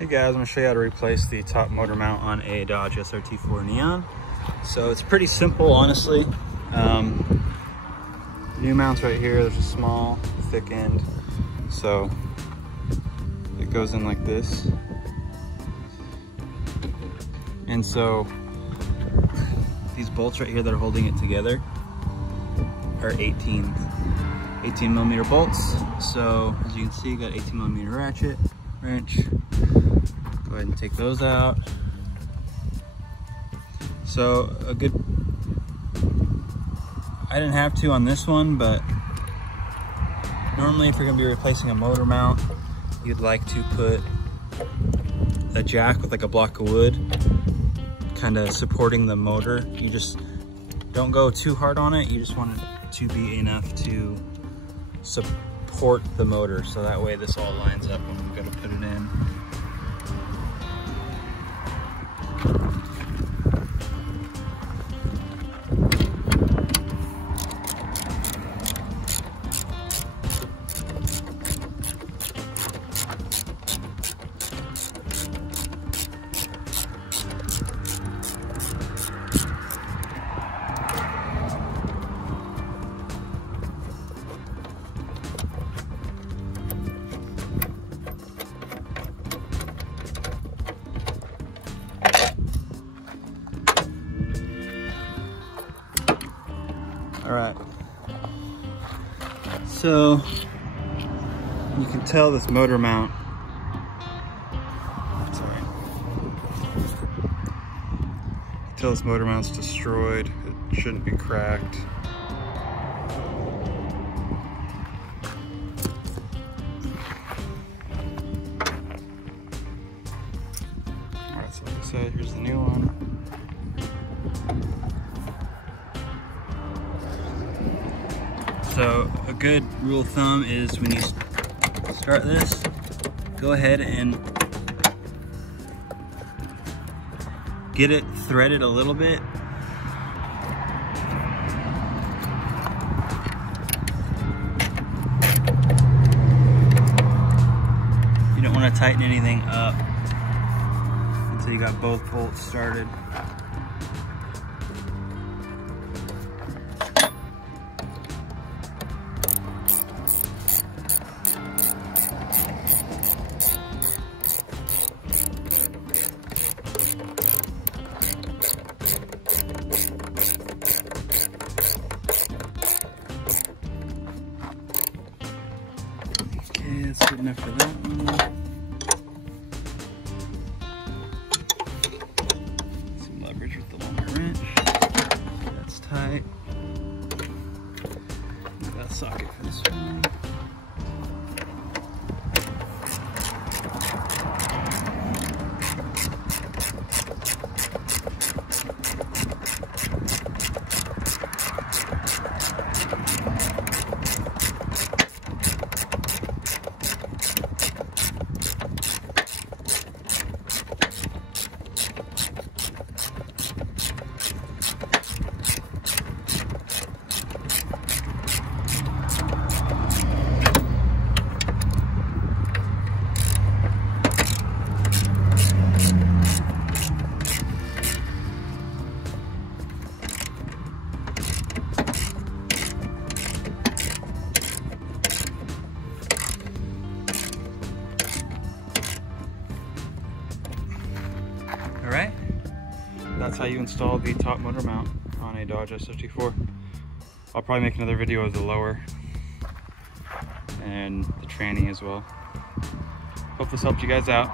Hey guys, I'm gonna show you how to replace the top motor mount on a Dodge SRT4 Neon. So it's pretty simple, honestly. New mounts right here, there's a small, thick end. So it goes in like this. And so these bolts right here that are holding it together are 18 millimeter bolts. So as you can see, you got 18 millimeter ratchet, wrench. Go ahead and take those out. So I didn't have to on this one, but normally if you're gonna be replacing a motor mount, you'd like to put a jack with like a block of wood kind of supporting the motor. You just don't go too hard on it. You just want it to be enough to support the motor, so that way this all lines up when we go to put it in. All right, so you can tell this motor mount, this motor mount's destroyed. It shouldn't be cracked. All right, so like I said, here's the new one. So a good rule of thumb is when you start this, go ahead and get it threaded a little bit. You don't want to tighten anything up until you got both bolts started. That's good enough for that one. Some leverage with the longer wrench. That's tight. That socket for this one. Alright, that's how you install the top motor mount on a Dodge SRT4. I'll probably make another video of the lower and the tranny as well. Hope this helped you guys out.